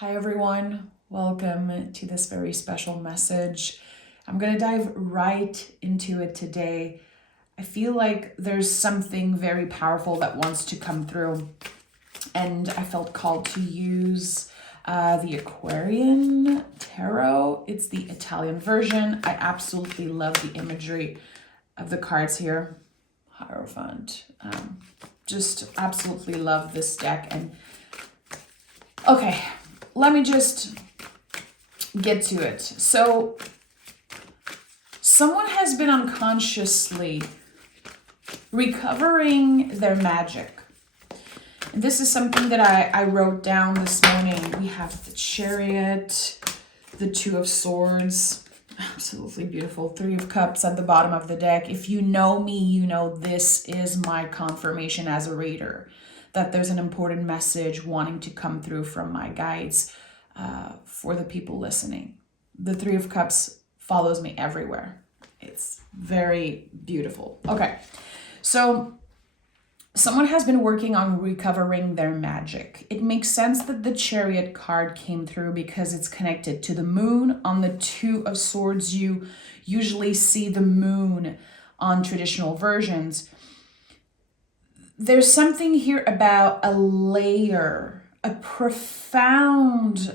Hi everyone, welcome to this very special message. I'm going to dive right into it today. I feel like there's something very powerful that wants to come through, and I felt called to use the Aquarian Tarot. It's the Italian version. I absolutely love the imagery of the cards here. Hierophant. Just absolutely love this deck. And okay, let me just get to it. So someone has been unconsciously recovering their magic. And this is something that I wrote down this morning. We have the Chariot, the Two of Swords, absolutely beautiful, Three of Cups at the bottom of the deck. If you know me, you know this is my confirmation as a reader, that there's an important message wanting to come through from my guides for the people listening. The Three of Cups follows me everywhere. It's very beautiful. Okay, so someone has been working on recovering their magic. It makes sense that the Chariot card came through because it's connected to the moon. On the Two of Swords, you usually see the moon on traditional versions. There's something here about a layer, a profound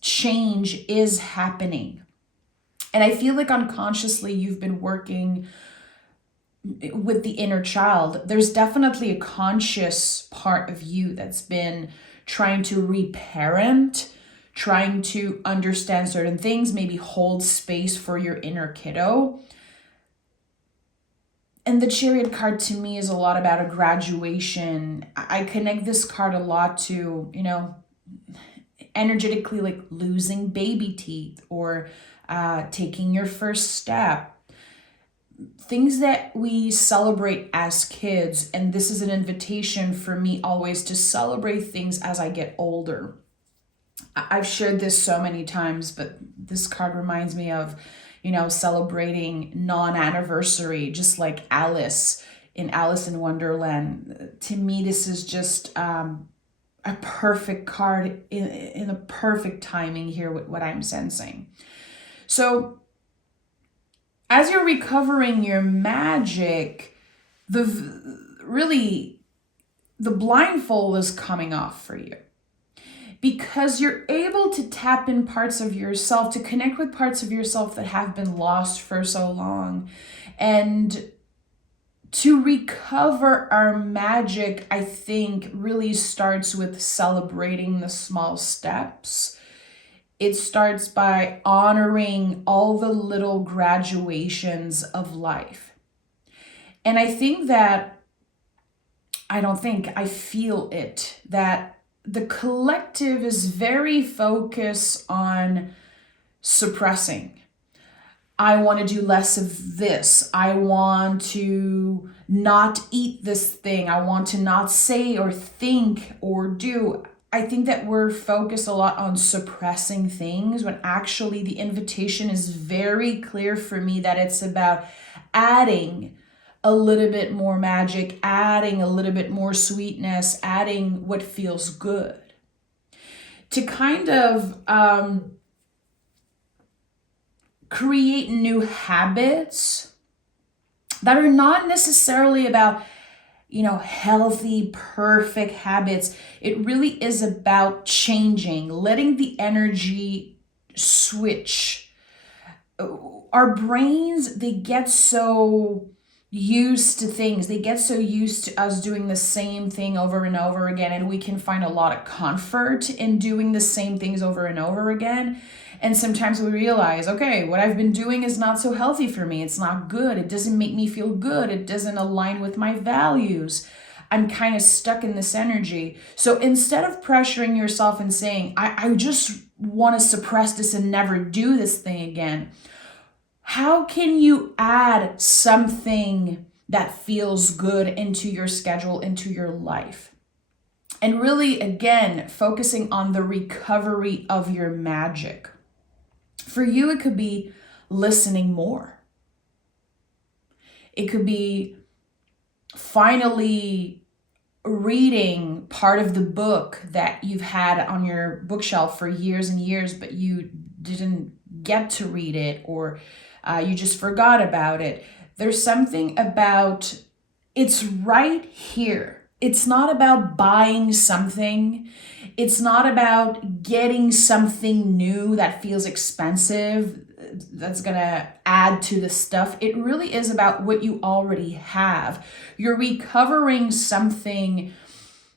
change is happening. And I feel like unconsciously you've been working with the inner child. There's definitely a conscious part of you that's been trying to reparent, trying to understand certain things, maybe hold space for your inner kiddo. And the Chariot card to me is a lot about a graduation. I connect this card a lot to, energetically, like losing baby teeth or taking your first step. Things that we celebrate as kids, and this is an invitation for me always to celebrate things as I get older. I've shared this so many times, but this card reminds me of, celebrating non-anniversary, just like Alice in Wonderland. To me, this is just a perfect card in a perfect timing here with what I'm sensing. So as you're recovering your magic, the blindfold is coming off for you, because you're able to tap in parts of yourself, to connect with parts of yourself that have been lost for so long. And to recover our magic, I think, really starts with celebrating the small steps. It starts by honoring all the little graduations of life. And I feel it, that the collective is very focused on suppressing. I want to do less of this. I want to not eat this thing. I want to not say or think or do. I think that we're focused a lot on suppressing things, when actually the invitation is very clear for me that it's about adding a little bit more magic, adding a little bit more sweetness, adding what feels good. To kind of create new habits that are not necessarily about healthy, perfect habits. It really is about changing, letting the energy switch. Our brains, they get so used to things. They get so used to us doing the same thing over and over again, and we can find a lot of comfort in doing the same things over and over again. And sometimes we realize, okay, what I've been doing is not so healthy for me. It's not good. It doesn't make me feel good. It doesn't align with my values. I'm kind of stuck in this energy. So instead of pressuring yourself and saying, I just want to suppress this and never do this thing again, how can you add something that feels good into your schedule, into your life? And really, again, focusing on the recovery of your magic. For you, it could be listening more. It could be finally reading part of the book that you've had on your bookshelf for years and years, but you didn't get to read it, or you just forgot about it. There's something about, it's right here. It's not about buying something. It's not about getting something new that feels expensive, that's gonna add to the stuff. It really is about what you already have. You're recovering something.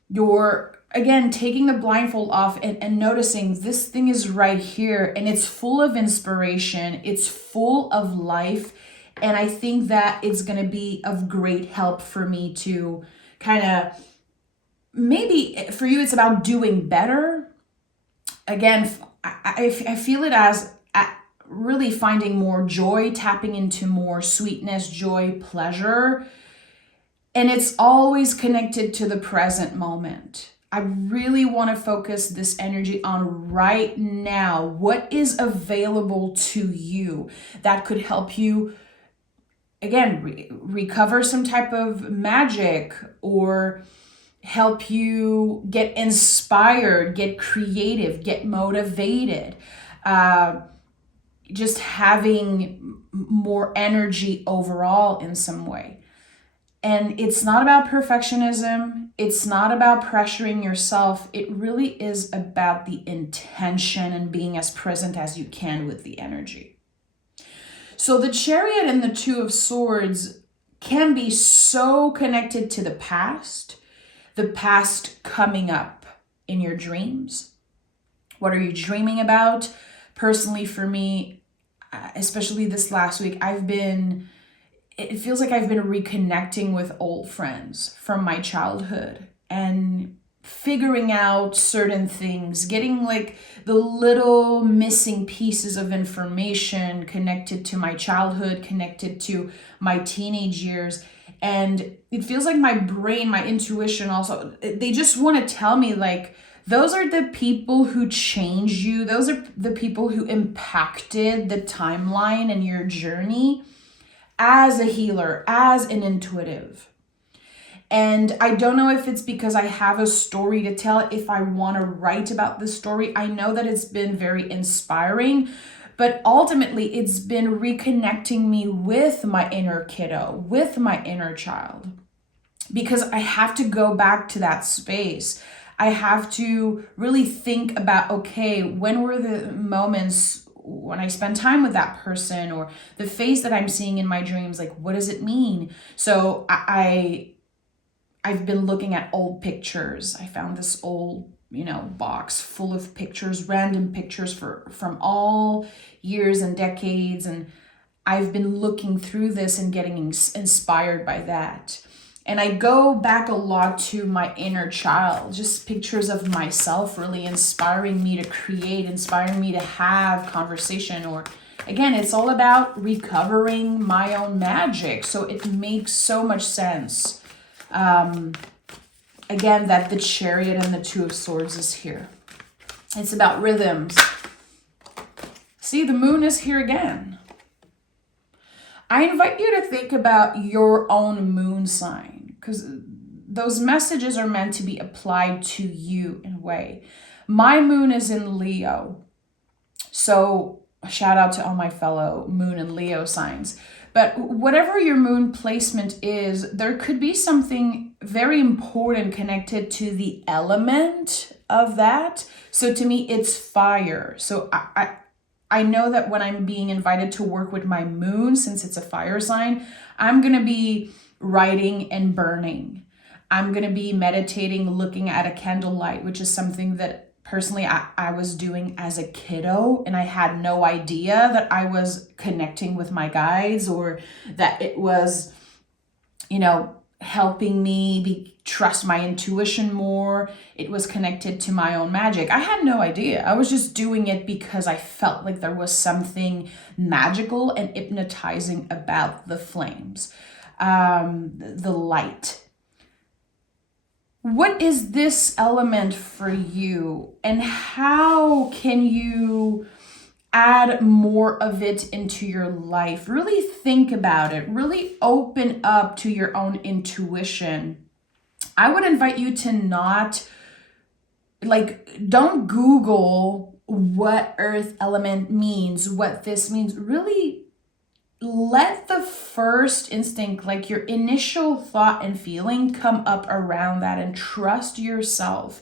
You're, again, taking the blindfold off and noticing this thing is right here, and it's full of inspiration. It's full of life. And I think that it's going to be of great help for me to kind of, maybe for you, it's about doing better. Again, I feel it as really finding more joy, tapping into more sweetness, joy, pleasure. And it's always connected to the present moment. I really want to focus this energy on right now. What is available to you that could help you, again, recover some type of magic, or help you get inspired, get creative, get motivated. Just having more energy overall in some way. And it's not about perfectionism. It's not about pressuring yourself. It really is about the intention and being as present as you can with the energy. So the Chariot and the Two of Swords can be so connected to the past coming up in your dreams. What are you dreaming about? Personally, for me, especially this last week, it feels like I've been reconnecting with old friends from my childhood and figuring out certain things, getting like the little missing pieces of information connected to my childhood, connected to my teenage years. And it feels like my brain, my intuition also, they just want to tell me, like, those are the people who changed you. Those are the people who impacted the timeline and your journey as a healer, as an intuitive. And I don't know if it's because I have a story to tell, if I want to write about this story. I know that it's been very inspiring, but ultimately it's been reconnecting me with my inner kiddo, with my inner child, because I have to go back to that space. I have to really think about, okay, when were the moments when I spend time with that person, or the face that I'm seeing in my dreams, like, what does it mean? So I've been looking at old pictures. I found this old, box full of pictures, random pictures from all years and decades. And I've been looking through this and getting inspired by that. And I go back a lot to my inner child, just pictures of myself really inspiring me to create, inspiring me to have conversation, or again, it's all about recovering my own magic. So it makes so much sense. Again, that the Chariot and the Two of Swords is here. It's about rhythms. See, the moon is here again. I invite you to think about your own moon sign, because those messages are meant to be applied to you in a way. My moon is in Leo. So shout out to all my fellow moon and Leo signs. But whatever your moon placement is, there could be something very important connected to the element of that. So to me, it's fire. So I know that when I'm being invited to work with my moon, since it's a fire sign, I'm going to be writing and burning. I'm going to be meditating, looking at a candlelight, which is something that personally I was doing as a kiddo, and I had no idea that I was connecting with my guides, or that it was, helping me trust my intuition more. It was connected to my own magic. I had no idea. I was just doing it because I felt like there was something magical and hypnotizing about the flames, the light. What is this element for you, and how can you add more of it into your life? Really think about it. Really open up to your own intuition. I would invite you to not, don't Google what earth element means, what this means. Really let the first instinct, like your initial thought and feeling, come up around that and trust yourself.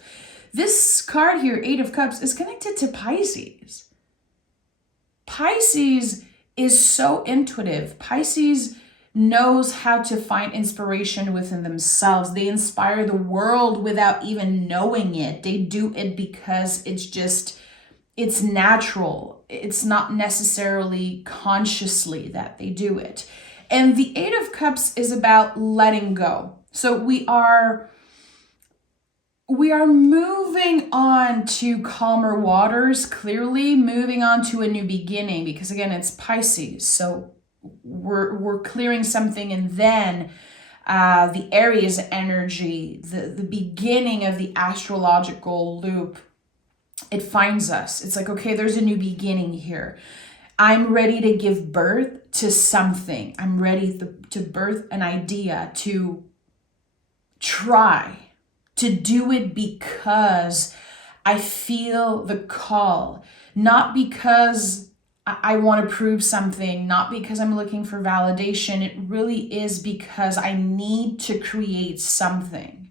This card here, Eight of Cups, is connected to Pisces. Pisces is so intuitive. Pisces knows how to find inspiration within themselves. They inspire the world without even knowing it. They do it because it's natural. It's not necessarily consciously that they do it. And the Eight of Cups is about letting go. So we are moving on to calmer waters, clearly moving on to a new beginning, because again, it's Pisces. So we're clearing something, and then the Aries energy, the beginning of the astrological loop, it finds us. It's like, okay, there's a new beginning here. I'm ready to give birth to something. I'm ready to birth an idea, to try, to do it because I feel the call, not because I want to prove something, not because I'm looking for validation. It really is because I need to create something.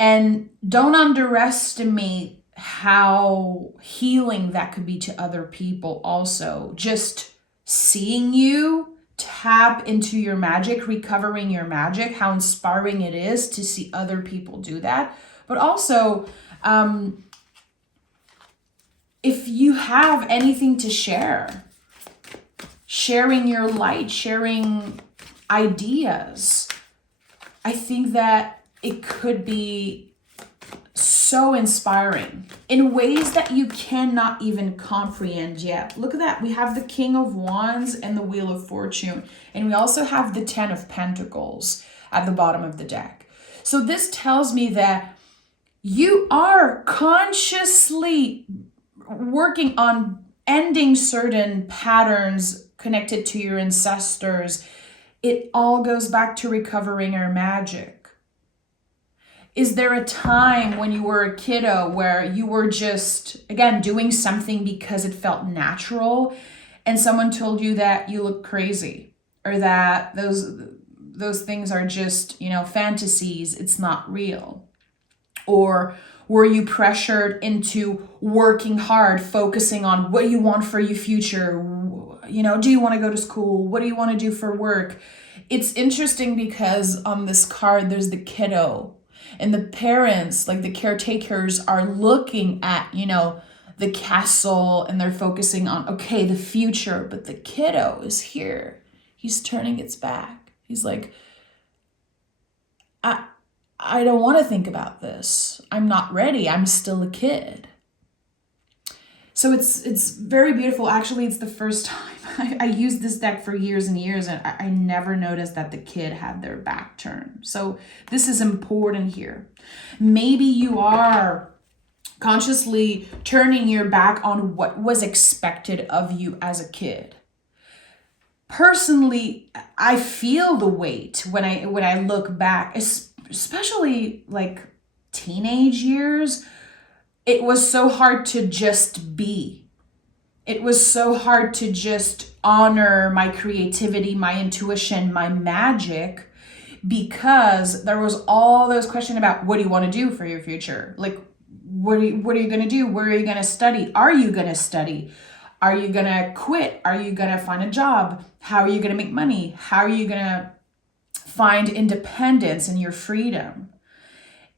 And don't underestimate how healing that could be to other people also. Just seeing you tap into your magic, recovering your magic, how inspiring it is to see other people do that. But also, if you have anything to share, sharing your light, sharing ideas, I think that it could be so inspiring in ways that you cannot even comprehend yet. Look at that. We have the King of Wands and the Wheel of Fortune. And we also have the Ten of Pentacles at the bottom of the deck. So this tells me that you are consciously working on ending certain patterns connected to your ancestors. It all goes back to recovering our magic. Is there a time when you were a kiddo where you were just, again, doing something because it felt natural and someone told you that you look crazy, or that those things are just, fantasies, it's not real? Or were you pressured into working hard, focusing on what you want for your future? Do you want to go to school? What do you want to do for work? It's interesting because on this card, there's the kiddo. And the parents, like the caretakers, are looking at, the castle, and they're focusing on, okay, the future. But the kiddo is here. He's turning its back. He's like, I don't want to think about this. I'm not ready. I'm still a kid. So it's very beautiful. Actually, it's the first time I used this deck for years and years, and I never noticed that the kid had their back turned. So this is important here. Maybe you are consciously turning your back on what was expected of you as a kid. Personally, I feel the weight when I look back, especially like teenage years. It was so hard to just be. It was so hard to just honor my creativity, my intuition, my magic, because there was all those questions about, what do you want to do for your future? Like, what are you going to do? Where are you going to study? Are you going to study? Are you going to quit? Are you going to find a job? How are you going to make money? How are you going to find independence and your freedom?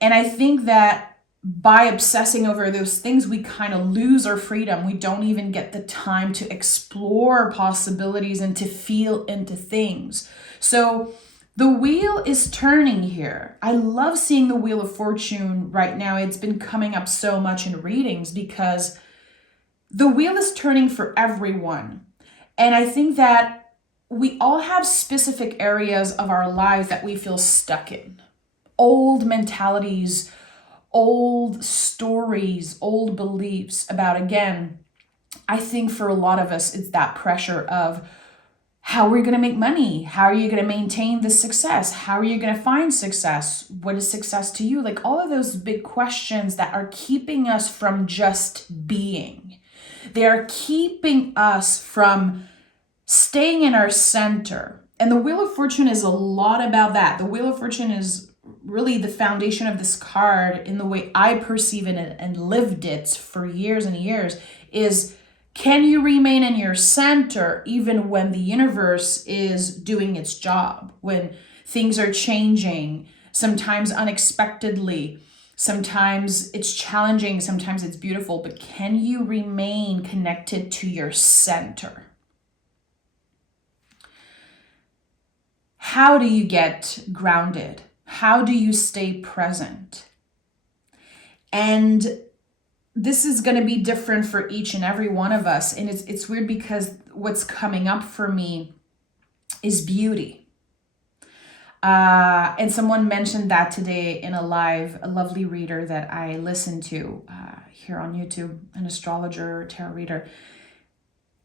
And I think that by obsessing over those things, we kind of lose our freedom. We don't even get the time to explore possibilities and to feel into things. So the wheel is turning here. I love seeing the Wheel of Fortune right now. It's been coming up so much in readings because the wheel is turning for everyone. And I think that we all have specific areas of our lives that we feel stuck in. Old mentalities, old stories, old beliefs about, again, I think for a lot of us, it's that pressure of how are you going to make money? How are you going to maintain the success? How are you going to find success? What is success to you? Like all of those big questions that are keeping us from just being. They are keeping us from staying in our center. And the Wheel of Fortune is a lot about that. The Wheel of Fortune is really the foundation of this card in the way I perceive it and lived it for years and years is, can you remain in your center even when the universe is doing its job, when things are changing, sometimes unexpectedly, sometimes it's challenging, sometimes it's beautiful, but can you remain connected to your center? How do you get grounded? How do you stay present? And this is going to be different for each and every one of us. And it's weird because what's coming up for me is beauty. And someone mentioned that today in a lovely reader that I listened to here on YouTube, an astrologer, tarot reader.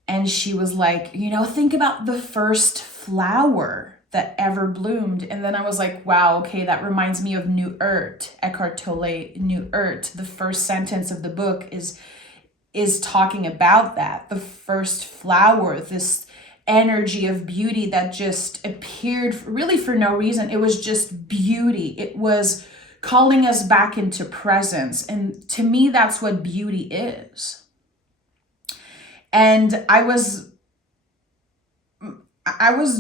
And she was like, think about the first flower that ever bloomed. And then I was like, wow, okay, that reminds me of New Earth, Eckhart Tolle, New Earth. The first sentence of the book is talking about that. The first flower, this energy of beauty that just appeared really for no reason. It was just beauty. It was calling us back into presence. And to me, that's what beauty is. And I was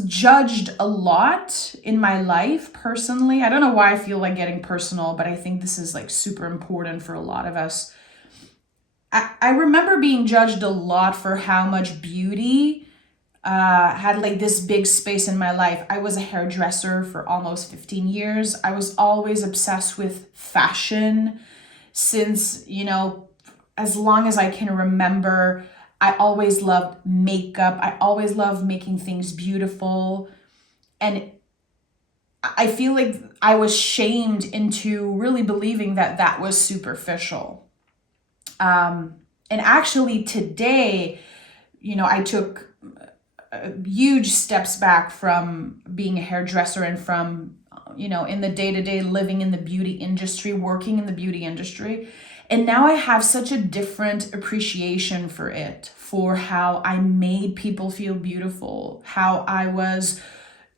judged a lot in my life personally. I don't know why I feel like getting personal, but I think this is like super important for a lot of us. I remember being judged a lot for how much beauty had like this big space in my life. I was a hairdresser for almost 15 years. I was always obsessed with fashion since, as long as I can remember. I always loved makeup. I always loved making things beautiful. And I feel like I was shamed into really believing that that was superficial. And actually today, I took huge steps back from being a hairdresser and from, in the day-to-day living in the beauty industry, working in the beauty industry. And now I have such a different appreciation for it, for how I made people feel beautiful, how I was,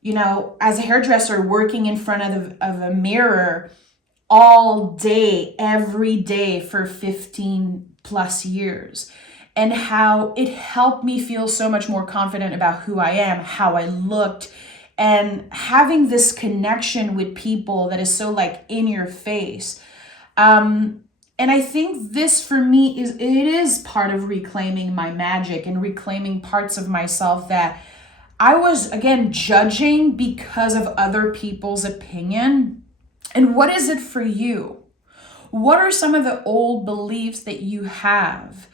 as a hairdresser working in front of a mirror all day, every day for 15 plus years, and how it helped me feel so much more confident about who I am, how I looked, and having this connection with people that is so like in your face. And I think this for me it is part of reclaiming my magic and reclaiming parts of myself that I was, again, judging because of other people's opinion. And what is it for you? What are some of the old beliefs that you have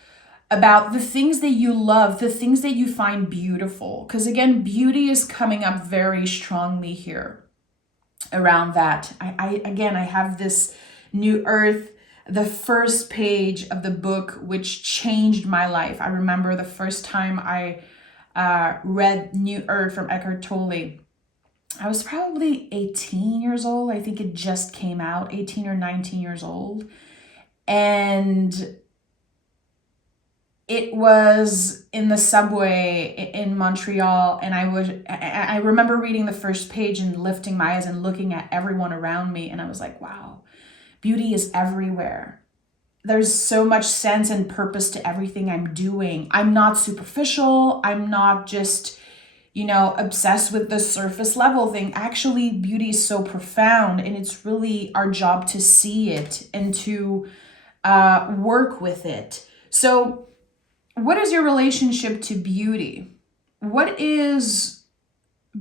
about the things that you love, the things that you find beautiful? Because again, beauty is coming up very strongly here around that. I have this New Earth, the first page of the book, which changed my life. I remember the first time I read New Earth from Eckhart Tolle. I was probably 18 years old. I think it just came out, 18 or 19 years old. And it was in the subway in Montreal. And I remember reading the first page and lifting my eyes and looking at everyone around me. And I was like, wow, beauty is everywhere. There's so much sense and purpose to everything I'm doing. I'm not superficial. I'm not just, obsessed with the surface level thing. Actually, beauty is so profound, and it's really our job to see it and to work with it. So what is your relationship to beauty? What is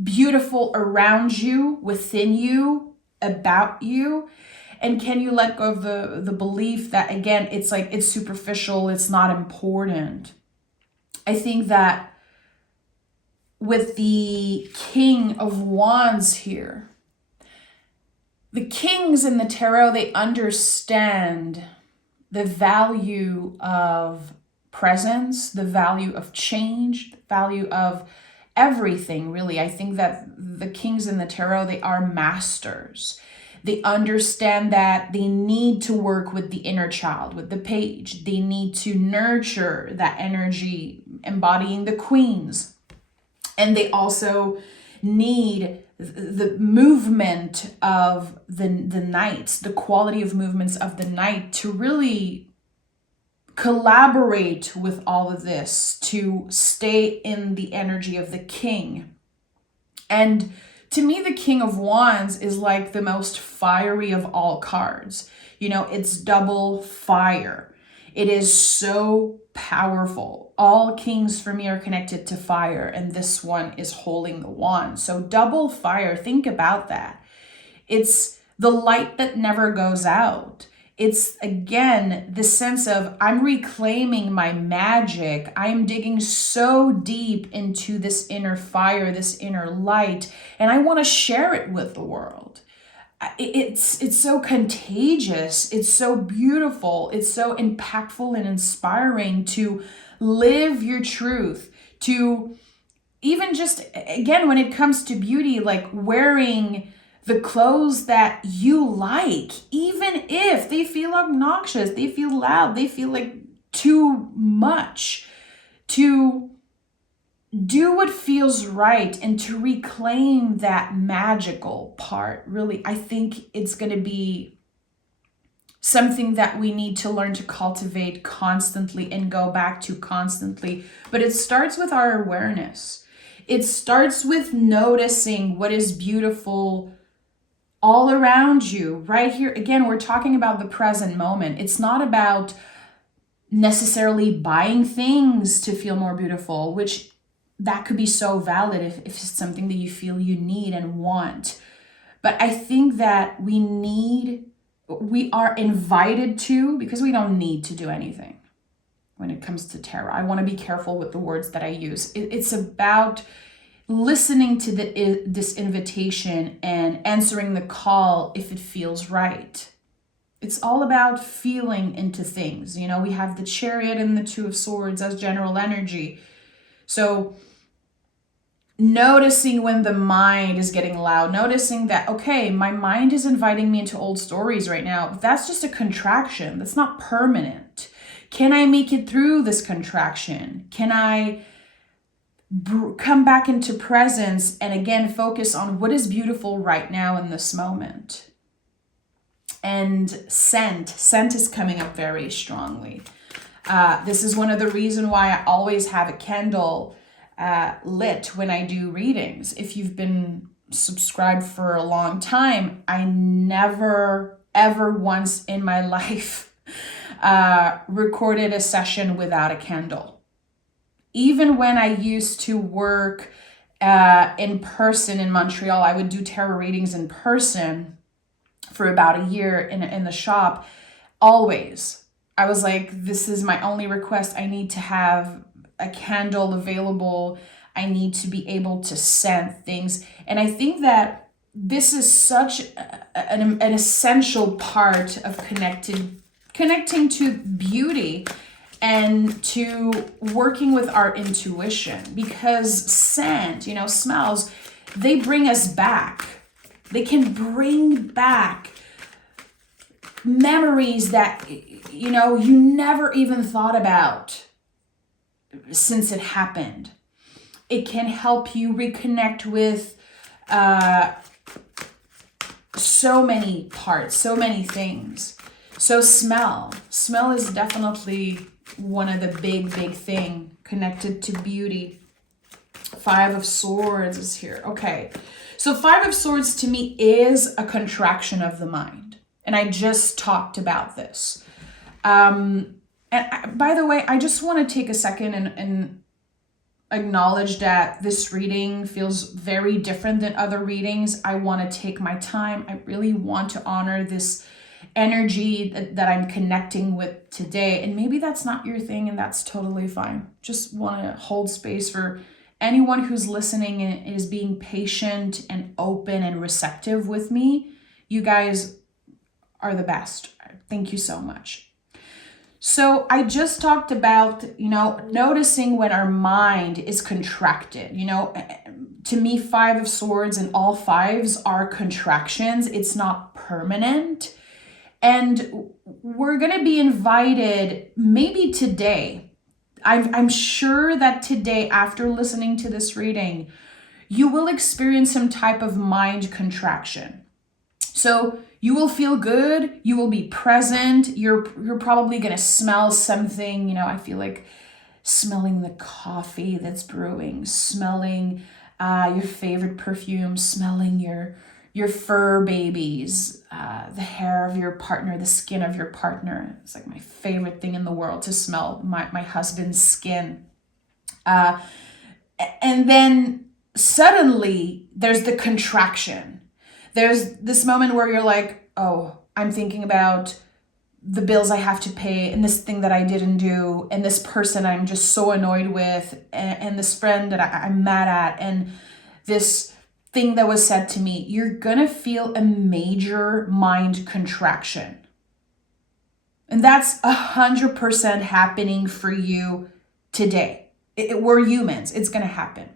beautiful around you, within you, about you? And can you let go of the belief that, again, it's like it's superficial, it's not important? I think that with the King of Wands here, the kings in the tarot, they understand the value of presence, the value of change, the value of everything, really. I think that the kings in the tarot, they are masters. They understand that they need to work with the inner child, with the page. They need to nurture that energy, embodying the queens. And they also need the movement of the knights, the quality of movements of the knight, to really collaborate with all of this, to stay in the energy of the king. And to me, the King of Wands is like the most fiery of all cards. It's double fire. It is so powerful. All kings for me are connected to fire, and this one is holding the wand. So double fire, think about that. It's the light that never goes out. It's, again, the sense of I'm reclaiming my magic. I'm digging so deep into this inner fire, this inner light, and I want to share it with the world. It's so contagious. It's so beautiful. It's so impactful and inspiring to live your truth, to even just, again, when it comes to beauty, like wearing the clothes that you like, even if they feel obnoxious, they feel loud, they feel like too much, to do what feels right and to reclaim that magical part. Really, I think it's going to be something that we need to learn to cultivate constantly and go back to constantly. But it starts with our awareness. It starts with noticing what is beautiful all around you, right here. Again, we're talking about the present moment. It's not about necessarily buying things to feel more beautiful, which that could be so valid if it's something that you feel you need and want. But I think that we are invited to, because we don't need to do anything when it comes to tarot. I want to be careful with the words that I use. It's about listening to this invitation and answering the call if it feels right. It's all about feeling into things. We have the Chariot and the Two of Swords as general energy. So noticing when the mind is getting loud, noticing that, okay, my mind is inviting me into old stories right now. That's just a contraction. That's not permanent. Can I make it through this contraction? Can I come back into presence and again focus on what is beautiful right now in this moment? And scent is coming up very strongly. This is one of the reasons why I always have a candle lit when I do readings. If you've been subscribed for a long time, I never ever once in my life recorded a session without a candle. Even when I used to work in person in Montreal, I would do tarot readings in person for about a year in the shop. Always, I was like, this is my only request. I need to have a candle available. I need to be able to scent things. And I think that this is such an essential part of connecting to beauty and to working with our intuition, because scent, smells, they bring us back. They can bring back memories that, you never even thought about since it happened. It can help you reconnect with so many parts, so many things. So smell is definitely one of the big thing connected to beauty. Five of Swords is here. Okay. So Five of Swords to me is a contraction of the mind. And I just talked about this. And by the way, I just want to take a second and acknowledge that this reading feels very different than other readings. I want to take my time. I really want to honor this energy that I'm connecting with today. And maybe that's not your thing, and that's totally fine. Just want to hold space for anyone who's listening and is being patient and open and receptive with me. You guys are the best. Thank you so much. So I just talked about, noticing when our mind is contracted. To me, Five of Swords and all fives are contractions. It's not permanent. And we're going to be invited maybe today. I'm sure that today, after listening to this reading, you will experience some type of mind contraction. So you will feel good, you will be present, you're probably going to smell something, I feel like smelling the coffee that's brewing, smelling your favorite perfume, smelling your fur babies, the hair of your partner, the skin of your partner. It's like my favorite thing in the world to smell my husband's skin. And then suddenly there's the contraction. There's this moment where you're like, oh, I'm thinking about the bills I have to pay and this thing that I didn't do and this person I'm just so annoyed with and this friend that I'm mad at and this thing that was said to me. You're gonna feel a major mind contraction. And that's 100% happening for you today. We're humans. It's gonna happen.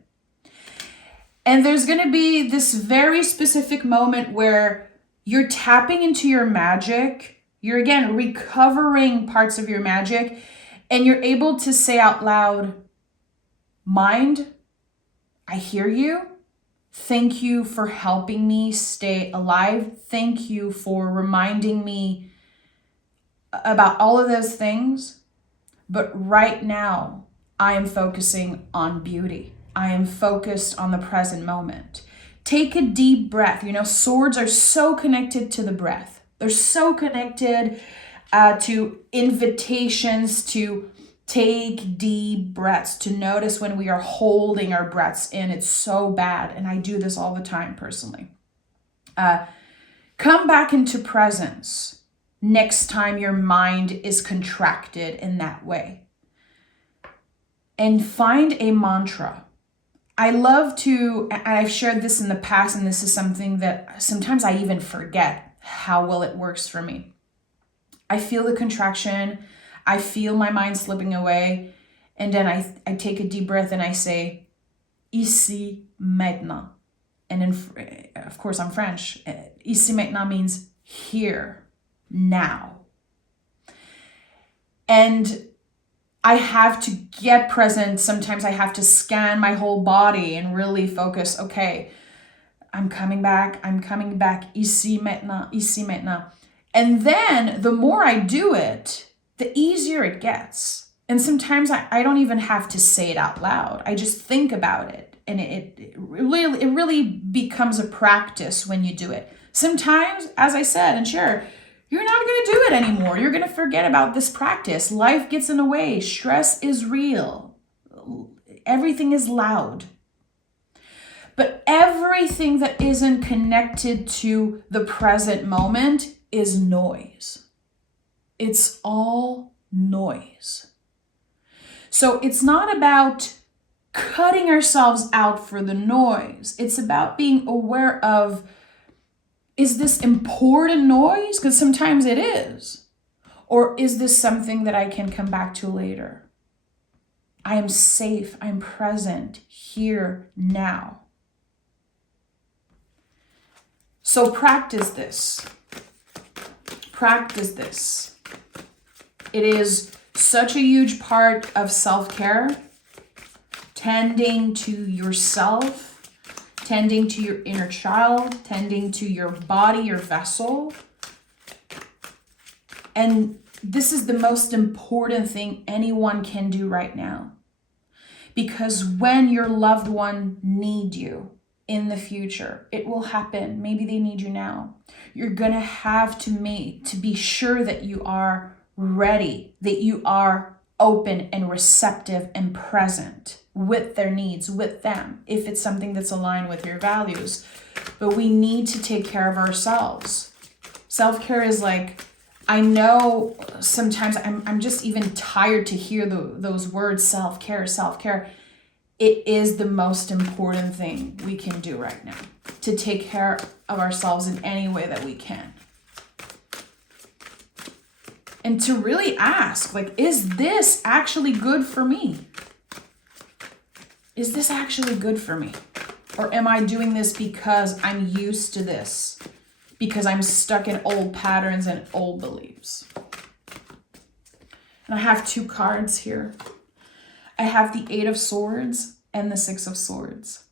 And there's going to be this very specific moment where you're tapping into your magic. You're, again, recovering parts of your magic. And you're able to say out loud, mind, I hear you. Thank you for helping me stay alive. Thank you for reminding me about all of those things. But right now, I am focusing on beauty. I am focused on the present moment. Take a deep breath. Swords are so connected to the breath. They're so connected to invitations to take deep breaths, to notice when we are holding our breaths in. It's so bad. And I do this all the time personally. Come back into presence next time your mind is contracted in that way. And find a mantra. I love to, and I've shared this in the past, and this is something that sometimes I even forget how well it works for me. I feel the contraction, I feel my mind slipping away, and then I take a deep breath and I say, ici, maintenant. And of course, I'm French. Ici, maintenant means here, now. And I have to get present. Sometimes I have to scan my whole body and really focus. Okay, I'm coming back, ici maintenant. And then the more I do it, the easier it gets. And sometimes I don't even have to say it out loud. I just think about it. And it really becomes a practice when you do it. Sometimes, as I said, and sure, you're not going to do it anymore. You're going to forget about this practice. Life gets in the way. Stress is real. Everything is loud. But everything that isn't connected to the present moment is noise. It's all noise. So it's not about cutting ourselves out for the noise. It's about being aware of, is this important noise? Because sometimes it is. Or is this something that I can come back to later? I am safe. I'm present here now. So practice this. Practice this. It is such a huge part of self-care, tending to yourself, tending to your inner child, tending to your body, your vessel. And this is the most important thing anyone can do right now. Because when your loved one needs you in the future, it will happen. Maybe they need you now. You're going to have to be sure that you are ready, that you are open and receptive and present with their needs, with them, if it's something that's aligned with your values. But we need to take care of ourselves. Self-care is like, I know sometimes I'm just even tired to hear those words, self-care, self-care. It is the most important thing we can do right now, to take care of ourselves in any way that we can. And to really ask, like, is this actually good for me? Is this actually good for me? Or am I doing this because I'm used to this? Because I'm stuck in old patterns and old beliefs? And I have 2 cards here. I have the 8 of Swords and the 6 of Swords.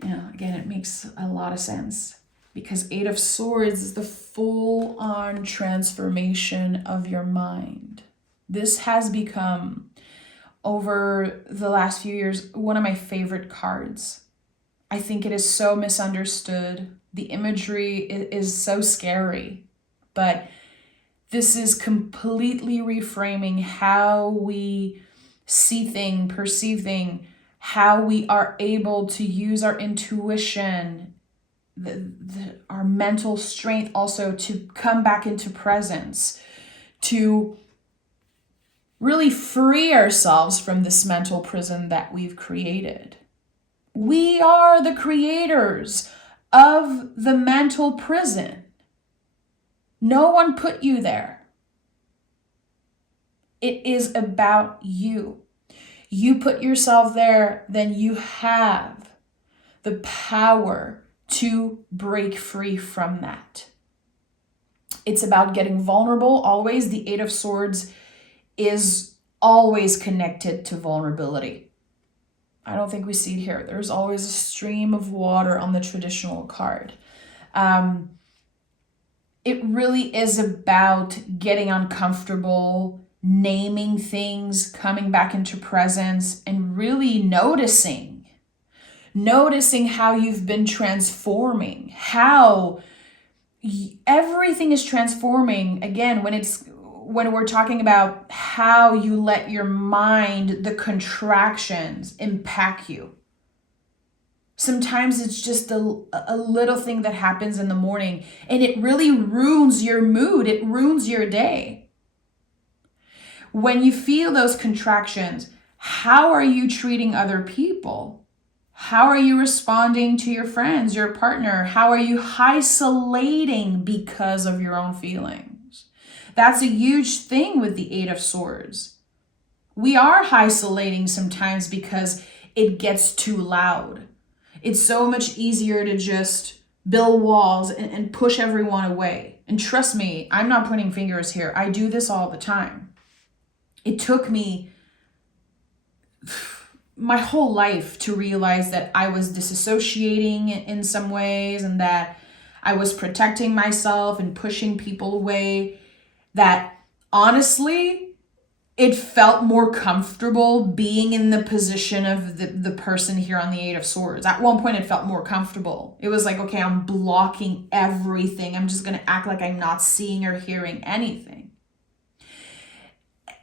Again, it makes a lot of sense because 8 of Swords is the full-on transformation of your mind. This has become, over the last few years, one of my favorite cards. I think it is so misunderstood. The imagery is so scary, but this is completely reframing how we see things, perceive things, how we are able to use our intuition, our mental strength also to come back into presence, to really free ourselves from this mental prison that we've created. We are the creators of the mental prison. No one put you there. It is about you. You put yourself there, then you have the power to break free from that. It's about getting vulnerable. Always, the 8 of Swords is always connected to vulnerability. I don't think we see it here. There's always a stream of water on the traditional card. It really is about getting uncomfortable, naming things, coming back into presence, and really noticing how you've been transforming, how everything is transforming. Again, when we're talking about how you let your mind, the contractions, impact you. Sometimes it's just a little thing that happens in the morning and it really ruins your mood. It ruins your day. When you feel those contractions, how are you treating other people? How are you responding to your friends, your partner? How are you isolating because of your own feelings? That's a huge thing with the 8 of Swords. We are isolating sometimes because it gets too loud. It's so much easier to just build walls and push everyone away. And trust me, I'm not pointing fingers here. I do this all the time. It took me my whole life to realize that I was disassociating in some ways and that I was protecting myself and pushing people away. That honestly, it felt more comfortable being in the position of the person here on the 8 of Swords. At one point, it felt more comfortable. It was like, okay, I'm blocking everything. I'm just going to act like I'm not seeing or hearing anything.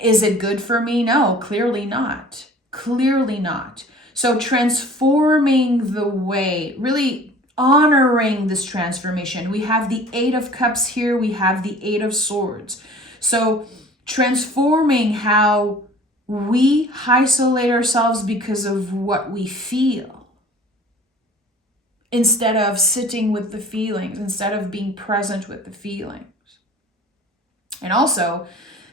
Is it good for me? No, clearly not. Clearly not. So transforming the way, really honoring this transformation. We have the 8 of Cups here. We have the 8 of Swords. So transforming how we isolate ourselves because of what we feel, instead of sitting with the feelings, instead of being present with the feelings. And also,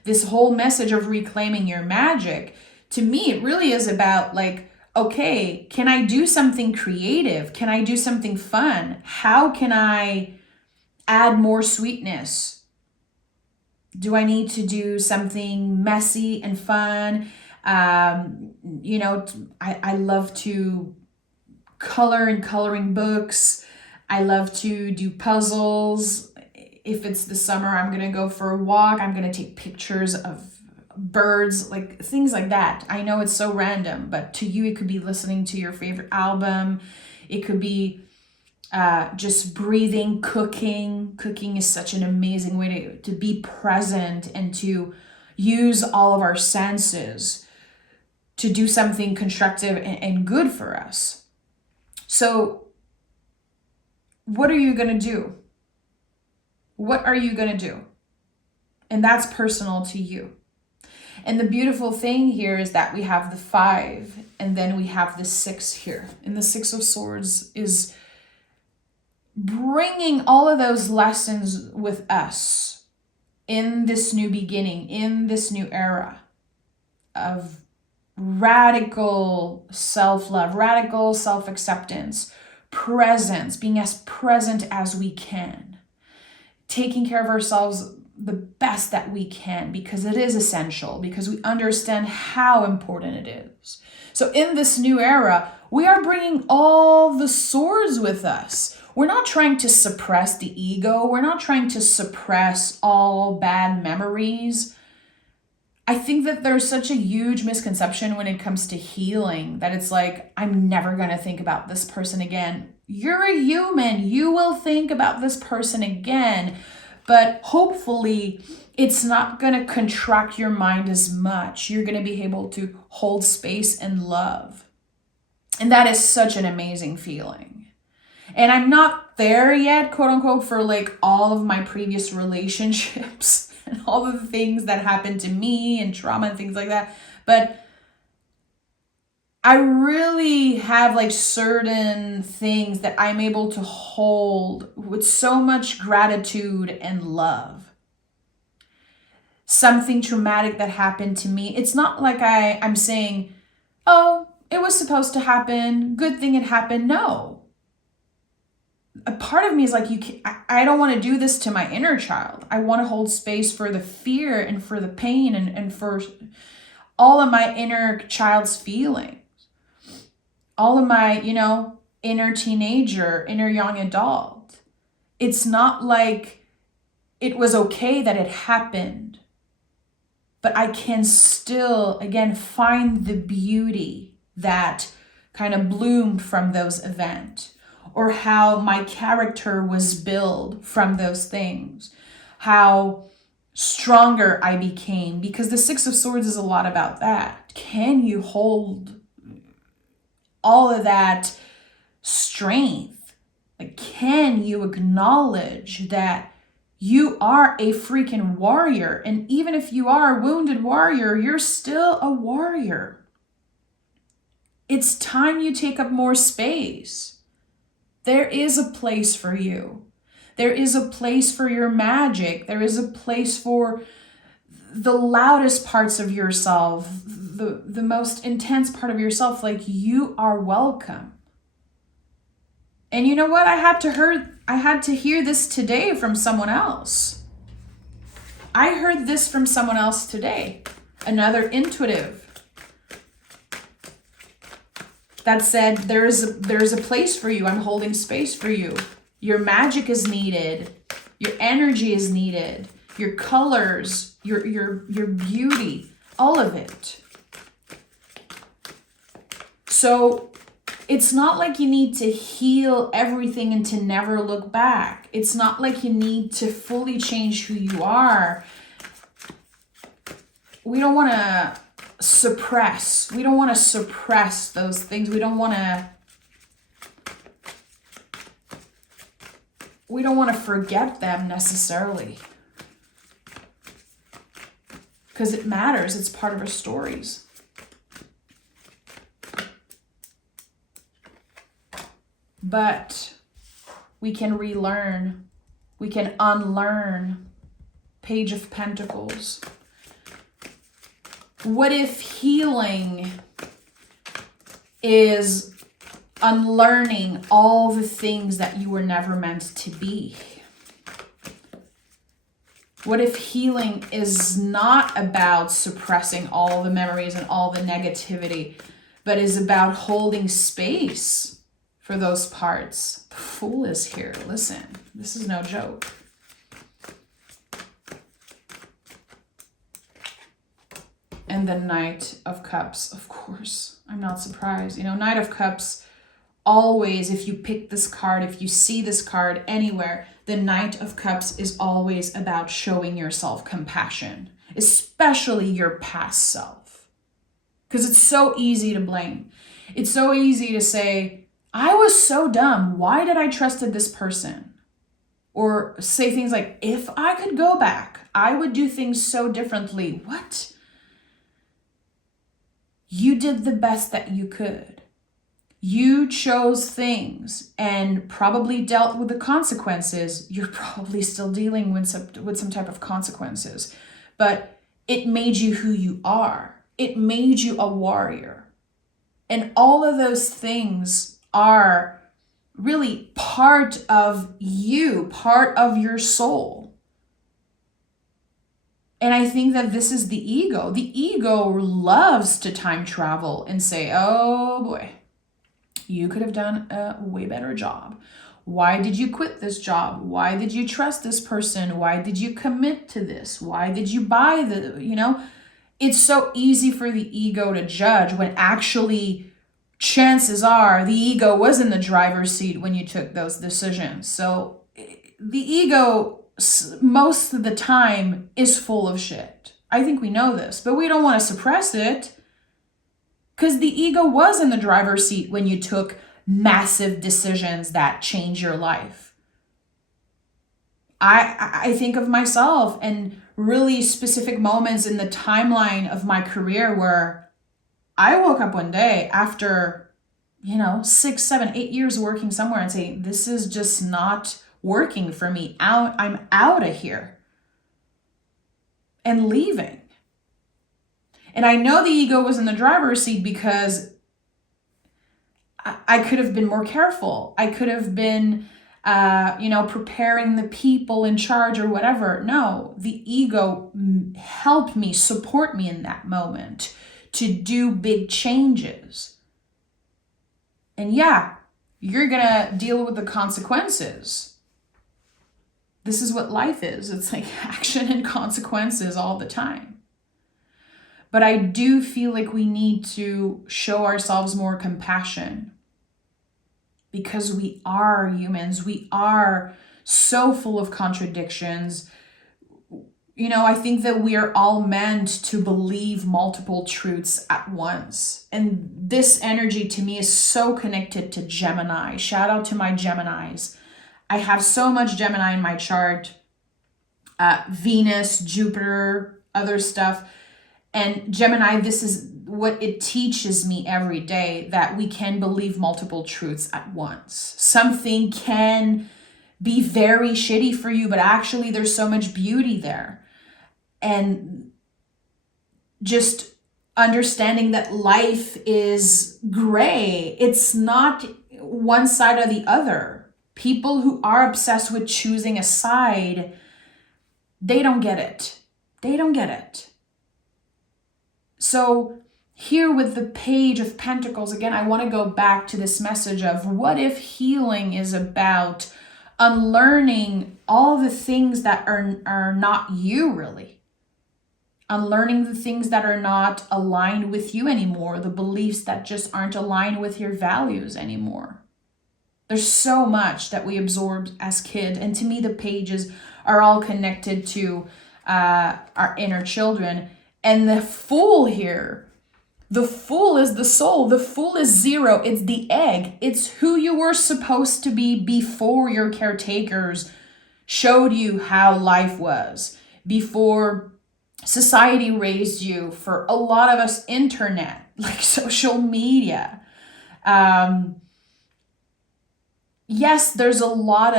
this whole message of reclaiming your magic, to me, it really is about like, okay, can I do something creative? Can I do something fun? How can I add more sweetness? Do I need to do something messy and fun? I love to color in coloring books. I love to do puzzles. If it's the summer, I'm going to go for a walk. I'm going to take pictures of birds, like things like that. I know it's so random, but to you, it could be listening to your favorite album. It could be just breathing, cooking. Cooking is such an amazing way to be present and to use all of our senses to do something constructive and good for us. So what are you going to do? What are you going to do? And that's personal to you. And the beautiful thing here is that we have the 5 and then we have the 6 here. And the 6 of Swords is bringing all of those lessons with us in this new beginning, in this new era of radical self-love, radical self-acceptance, presence, being as present as we can, taking care of ourselves the best that we can, because it is essential, because we understand how important it is. So in this new era, we are bringing all the swords with us. We're not trying to suppress the ego. We're not trying to suppress all bad memories. I think that there's such a huge misconception when it comes to healing that it's like, I'm never going to think about this person again. You're a human. You will think about this person again, but hopefully it's not going to contract your mind as much. You're going to be able to hold space and love. And that is such an amazing feeling. And I'm not there yet, quote unquote, for like all of my previous relationships and all of the things that happened to me and trauma and things like that. But I really have like certain things that I'm able to hold with so much gratitude and love. Something traumatic that happened to me, it's not like I'm saying, oh, it was supposed to happen, good thing it happened. No. A part of me is like, I don't want to do this to my inner child. I want to hold space for the fear and for the pain and for all of my inner child's feelings. All of my, inner teenager, inner young adult. It's not like it was okay that it happened, but I can still, again, find the beauty that kind of bloomed from those events, or how my character was built from those things, how stronger I became, because the Six of Swords is a lot about that. Can you hold all of that strength? Like, can you acknowledge that you are a freaking warrior? And even if you are a wounded warrior, you're still a warrior. It's time you take up more space. There is a place for you. There is a place for your magic. There is a place for the loudest parts of yourself, the most intense part of yourself. Like, you are welcome. And you know what? I had to hear this today from someone else. I heard this from someone else today. Another intuitive that said, there's a place for you. I'm holding space for you. Your magic is needed. Your energy is needed. Your colors, your beauty, all of it. So it's not like you need to heal everything and to never look back. It's not like you need to fully change who you are. We don't want to suppress. We don't want to suppress those things. We don't want to forget them necessarily. Because it matters. It's part of our stories. But we can relearn. We can unlearn. Page of Pentacles. What if healing is unlearning all the things that you were never meant to be? What if healing is not about suppressing all the memories and all the negativity, but is about holding space for those parts? The Fool is here. Listen, this is no joke. And the Knight of Cups, of course. I'm not surprised. Knight of Cups, always, if you pick this card, if you see this card anywhere, the Knight of Cups is always about showing yourself compassion, especially your past self. Because it's so easy to blame. It's so easy to say, I was so dumb. Why did I trusted this person? Or say things like, if I could go back, I would do things so differently. What? You did the best that you could. You chose things and probably dealt with the consequences. You're probably still dealing with some type of consequences, but it made you who you are. It made you a warrior. And all of those things are really part of you, part of your soul. And I think that this is the ego. The ego loves to time travel and say, oh boy, you could have done a way better job. Why did you quit this job? Why did you trust this person? Why did you commit to this? Why did you buy it's so easy for the ego to judge when actually chances are the ego was in the driver's seat when you took those decisions. So the ego most of the time is full of shit. I think we know this, but we don't want to suppress it because the ego was in the driver's seat when you took massive decisions that change your life. I think of myself and really specific moments in the timeline of my career where I woke up one day after, 6, 7, 8 years working somewhere and saying, this is just not working for me. I'm out of here and leaving. And I know the ego was in the driver's seat because I could have been more careful. I could have been, preparing the people in charge or whatever. No, the ego helped me, support me in that moment to do big changes. And yeah, you're going to deal with the consequences. This is what life is. It's like action and consequences all the time. But I do feel like we need to show ourselves more compassion because we are humans. We are so full of contradictions. I think that we are all meant to believe multiple truths at once. And this energy to me is so connected to Gemini. Shout out to my Geminis. I have so much Gemini in my chart. Venus, Jupiter, other stuff. And Gemini, this is what it teaches me every day, that we can believe multiple truths at once. Something can be very shitty for you, but actually there's so much beauty there. And just understanding that life is gray. It's not one side or the other. People who are obsessed with choosing a side, they don't get it. They don't get it. So here with the Page of Pentacles, again, I want to go back to this message of what if healing is about unlearning all the things that are not you really. Unlearning the things that are not aligned with you anymore, the beliefs that just aren't aligned with your values anymore. There's so much that we absorb as kids, and to me the pages are all connected to our inner children. And the Fool here, the Fool is the soul. The Fool is 0. It's the egg. It's who you were supposed to be before your caretakers showed you how life was, before society raised you. For a lot of us, internet, like social media. Yes, there's a lot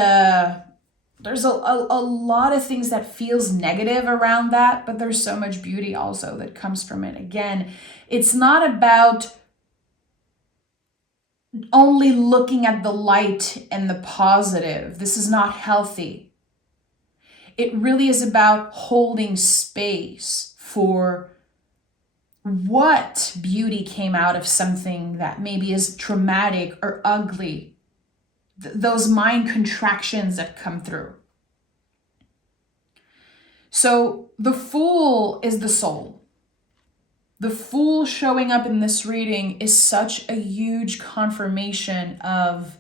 of things that feels negative around that, but there's so much beauty also that comes from it. Again, it's not about only looking at the light and the positive. This is not healthy. It really is about holding space for what beauty came out of something that maybe is traumatic or ugly. Those mind contractions that come through. So the Fool is the soul. The Fool showing up in this reading is such a huge confirmation of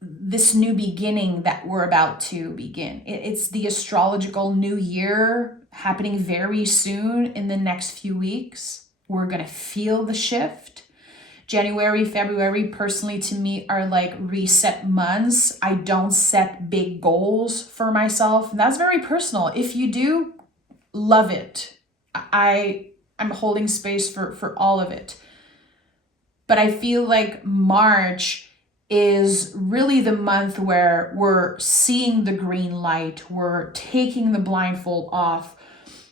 this new beginning that we're about to begin. It's the astrological new year happening very soon in the next few weeks. We're going to feel the shift. January, February, personally to me, are like reset months. I don't set big goals for myself. That's very personal. If you do, love it. I'm holding space for all of it. But I feel like March is really the month where we're seeing the green light, we're taking the blindfold off,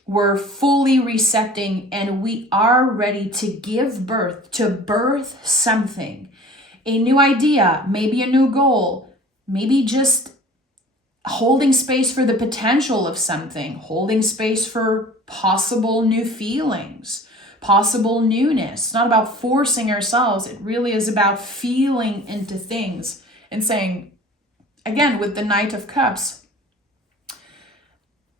we're fully recepting, and we are ready to give birth, to birth something. A new idea, maybe a new goal, maybe just holding space for the potential of something, holding space for possible new feelings, possible newness. It's not about forcing ourselves. It really is about feeling into things and saying, again, with the Knight of Cups,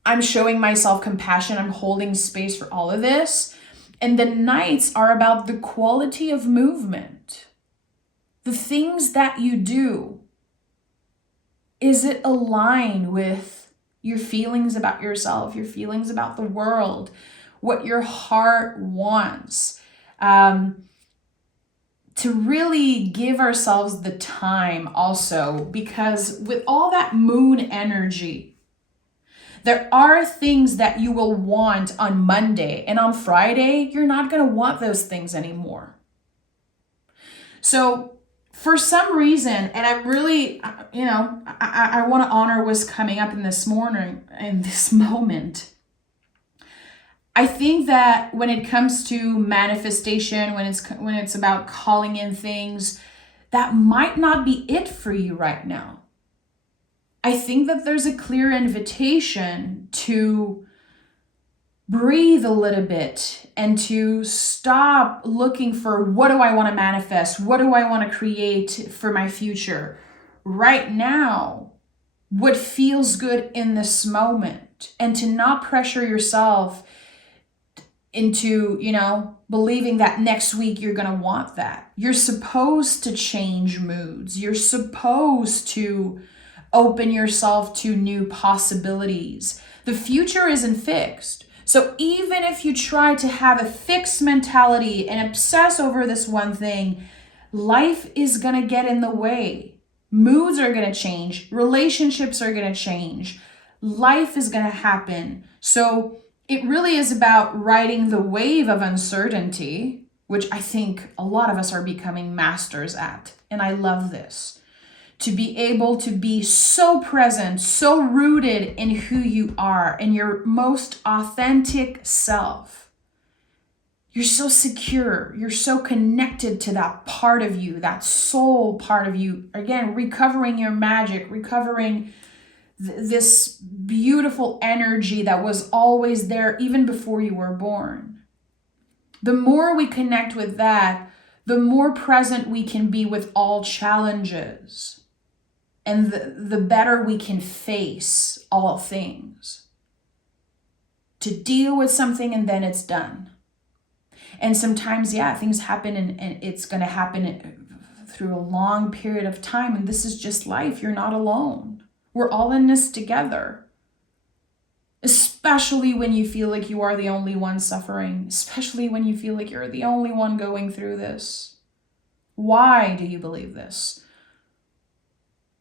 I'm showing myself compassion. I'm holding space for all of this. And the Knights are about the quality of movement. The things that you do, is it aligned with your feelings about yourself, your feelings about the world, what your heart wants? To really give ourselves the time also, because with all that moon energy, there are things that you will want on Monday, and on Friday, you're not going to want those things anymore. So for some reason, and I'm really, I want to honor what's coming up in this morning, in this moment. I think that when it comes to manifestation, when it's about calling in things, that might not be it for you right now. I think that there's a clear invitation to breathe a little bit and to stop looking for, what do I want to manifest? What do I want to create for my future? Right now, what feels good in this moment, and to not pressure yourself into, believing that next week you're going to want that. You're supposed to change moods. You're supposed to open yourself to new possibilities. The future isn't fixed. So even if you try to have a fixed mentality and obsess over this one thing, life is going to get in the way. Moods are going to change. Relationships are going to change. Life is going to happen. So it really is about riding the wave of uncertainty, which I think a lot of us are becoming masters at. And I love this. To be able to be so present, so rooted in who you are, in your most authentic self. You're so secure. You're so connected to that part of you, that soul part of you. Again, recovering your magic, recovering this beautiful energy that was always there even before you were born. The more we connect with that, the more present we can be with all challenges. And the better we can face all things. To deal with something and then it's done. And sometimes, things happen and it's going to happen through a long period of time. And this is just life. You're not alone. We're all in this together. Especially when you feel like you are the only one suffering. Especially when you feel like you're the only one going through this. Why do you believe this?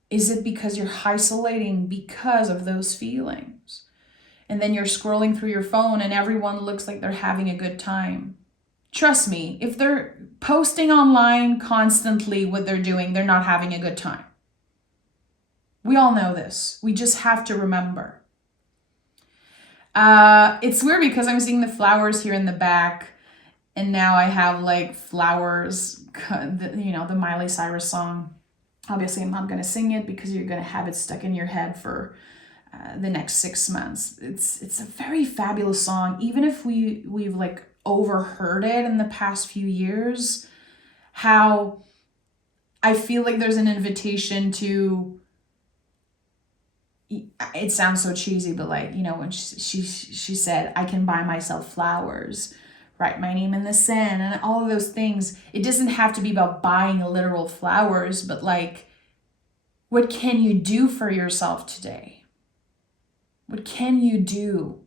Is it because you're isolating because of those feelings? And then you're scrolling through your phone and everyone looks like they're having a good time. Trust me, if they're posting online constantly what they're doing, they're not having a good time. We all know this. We just have to remember. It's weird because I'm seeing the flowers here in the back. And now I have like flowers, the Miley Cyrus song. Obviously, I'm not going to sing it because you're going to have it stuck in your head for the next 6 months. It's a very fabulous song. Even if we've like overheard it in the past few years, how I feel like there's an invitation to, it sounds so cheesy, but like, when she said, I can buy myself flowers, write my name in the sand, and all of those things. It doesn't have to be about buying literal flowers, but like, what can you do for yourself today? What can you do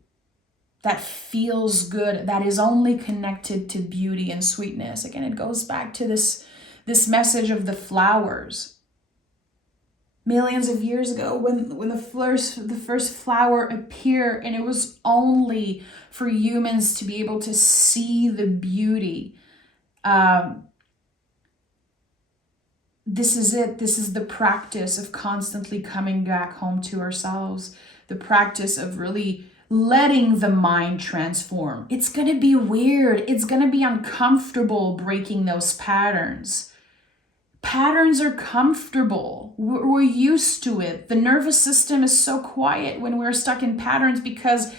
that feels good, that is only connected to beauty and sweetness? Again, it goes back to this message of the flowers. Millions of years ago, when the first flower appeared, and it was only for humans to be able to see the beauty. this is it. This is the practice of constantly coming back home to ourselves, the practice of really letting the mind transform. It's going to be weird. It's going to be uncomfortable breaking those patterns. Patterns are comfortable. We're used to it. The nervous system is so quiet when we're stuck in patterns because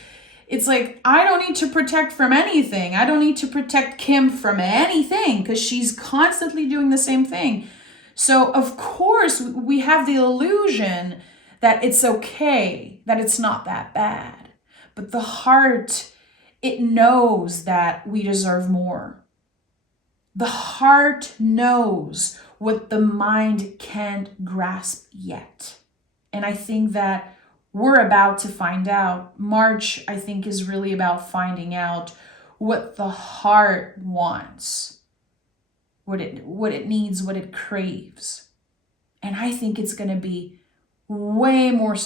it's like, I don't need to protect from anything. I don't need to protect Kim from anything because she's constantly doing the same thing. So, of course, we have the illusion that it's okay, that it's not that bad. But the heart, it knows that we deserve more. The heart knows what the mind can't grasp yet. And I think that we're about to find out. March, I think, is really about finding out what the heart wants, what it needs, what it craves. And I think it's going to be way more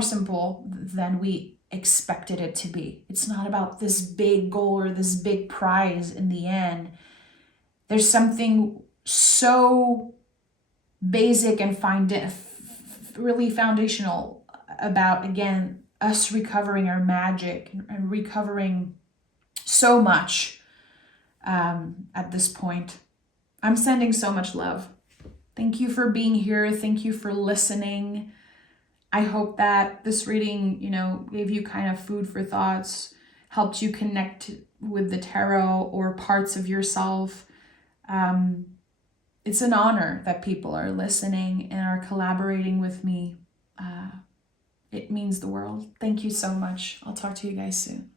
simple than we expected it to be. It's not about this big goal or this big prize in the end. There's something so basic and really foundational about, again, us recovering our magic and recovering so much at this point. I'm sending so much love. Thank you for being here. Thank you for listening. I hope that this reading, gave you kind of food for thoughts, helped you connect with the tarot or parts of yourself. It's an honor that people are listening and are collaborating with me. It means the world. Thank you so much. I'll talk to you guys soon.